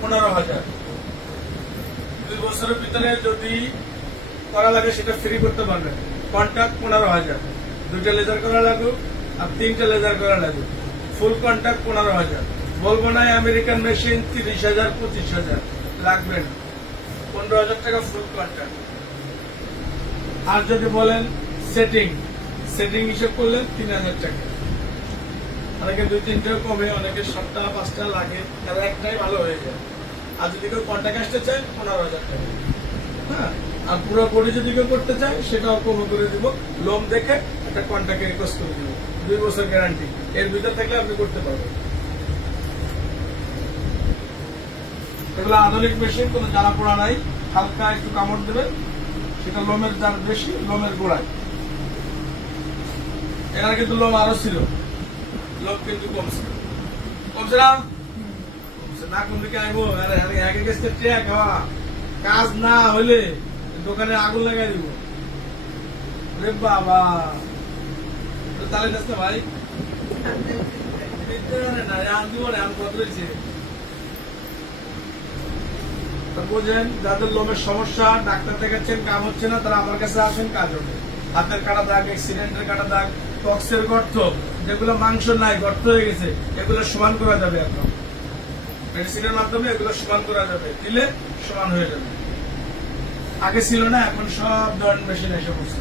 পনেরো হাজার। দুই বছরের ফুল কন্ট্যাক্ট পনেরো হাজার। আমেরিকান মেশিন তিরিশ হাজার, পঁচিশ হাজার। লাগবে না পনেরো হাজার টাকা ফুল কন্ট্যাক্ট আর যদি বলেন সেটিং সেটিং হিসেব করলেন তিন হাজার টাকা। অনেকে দুই তিনটেও কমে, অনেকে সাতটা, পাঁচটা লাগে তারা একটাই ভালো হয়ে যায়। আর যদি কেউ কন্ট্যাক্ট আসতে চায়, পনেরো হাজার টাকা। হ্যাঁ? আর পুরো বডি যদি কেউ করতে চায়, সেটাও কমে করে দিব। লোম দেখে একটা কন্ট্যাক্ট রিকোয়েস্ট করে দিব। দুই বছর গ্যারান্টি এর ভিতর থাকলে আপনি করতে পারবেন। এগুলো আধুনিক মেশিন কোনো জ্বালা পোড়া নাই। হালকা একটু কামড় দেবেন। সেটা লোমের যার বেশি, লোমের গোড়ায়। এখানে কিন্তু লোম আরও ছিল। লোম কিন্তু কমছে কমছে না না কমলে কি আইবো? আগে গেছে হওয়া কাজ না দোকানে আগুন লাগাই দিব। রে বাবা। তো তালে যাস ভাই। বুঝেন, যাদের লোমের সমস্যা, ডাক্তার দেখাচ্ছেন, কাম হচ্ছে না, তারা আমার কাছে আসেন, কাজ হবে। হাতের কাটা দাগ এক্সিডেন্টের কাটা দাগ টক্সের গর্ত, যেগুলো মাংস নাই, গর্ত হয়ে গেছে, এগুলো সমান করা যাবে এখন। মেডিসিনের মাধ্যমে এগুলো সমান করা যাবে। দিলে সমান হয়ে যাবে। আগে ছিল না, এখন সব ধরনের মেশিন এসে পড়ছে।